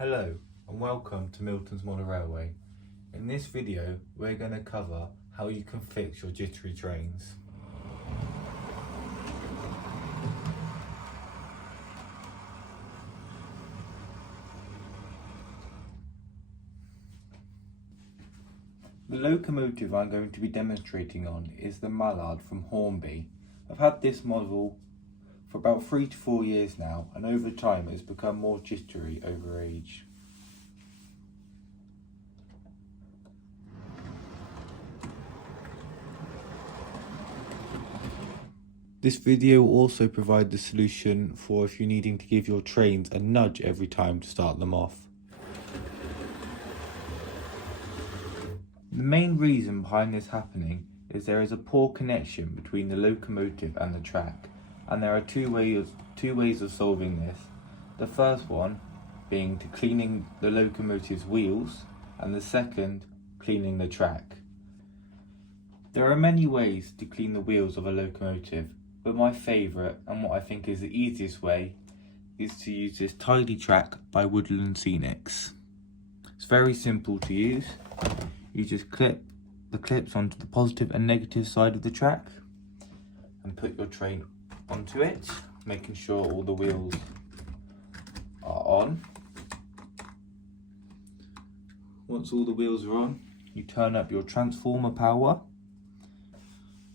Hello and welcome to Milton's Model Railway. In this video we're going to cover how you can fix your jittery trains. The locomotive I'm going to be demonstrating on is the Mallard from Hornby. I've had this model for about 3 to 4 years now, and over time it's become more jittery over age. This video will also provide the solution for if you're needing to give your trains a nudge every time to start them off. The main reason behind this happening is there is a poor connection between the locomotive and the track, and there are two ways of solving this. The first one being to cleaning the locomotive's wheels, and the second cleaning the track. There are many ways to clean the wheels of a locomotive, but my favourite and what I think is the easiest way is to use this Tidy Track by Woodland Scenics. It's very simple to use. You just clip the clips onto the positive and negative side of the track and put your train onto it, making sure all the wheels are on. Once all the wheels are on, you turn up your transformer power,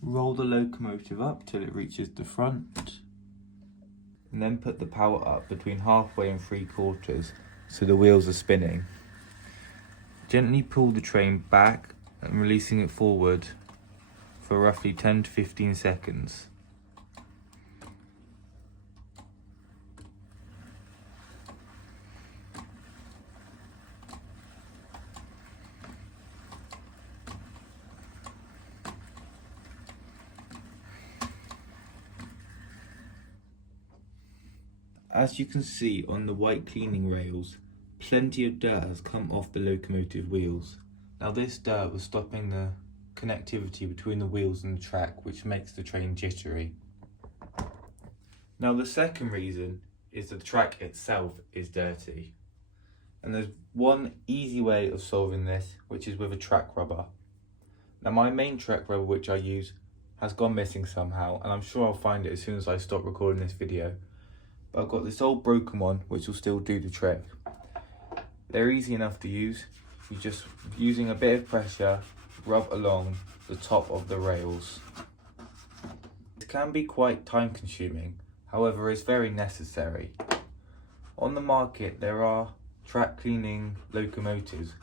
roll the locomotive up till it reaches the front, and then put the power up between halfway and 3/4 so the wheels are spinning. Gently pull the train back and releasing it forward for roughly 10 to 15 seconds. As you can see on the white cleaning rails, plenty of dirt has come off the locomotive wheels. Now this dirt was stopping the connectivity between the wheels and the track, which makes the train jittery. Now the second reason is the track itself is dirty. And there's one easy way of solving this, which is with a track rubber. Now my main track rubber which I use has gone missing somehow, and I'm sure I'll find it as soon as I stop recording this video. But I've got this old broken one which will still do the trick. They're easy enough to use. You just, using a bit of pressure, rub along the top of the rails. It can be quite time consuming, however it's very necessary. On the market there are track cleaning locomotives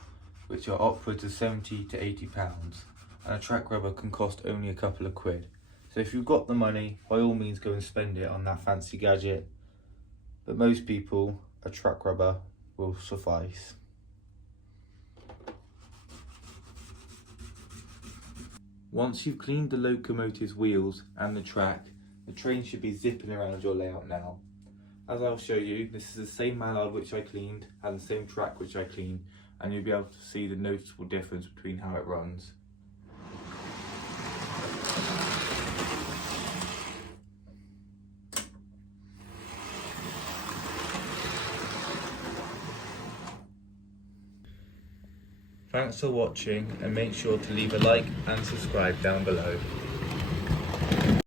which are upwards of £70 to £80, and a track rubber can cost only a couple of quid. So if you've got the money, by all means go and spend it on that fancy gadget, but most people a track rubber will suffice. Once you've cleaned the locomotive's wheels and the track, the train should be zipping around your layout now. As I'll show you, this is the same Mallard which I cleaned and the same track which I cleaned, and you'll be able to see the noticeable difference between how it runs. Thanks for watching, and make sure to leave a like and subscribe down below.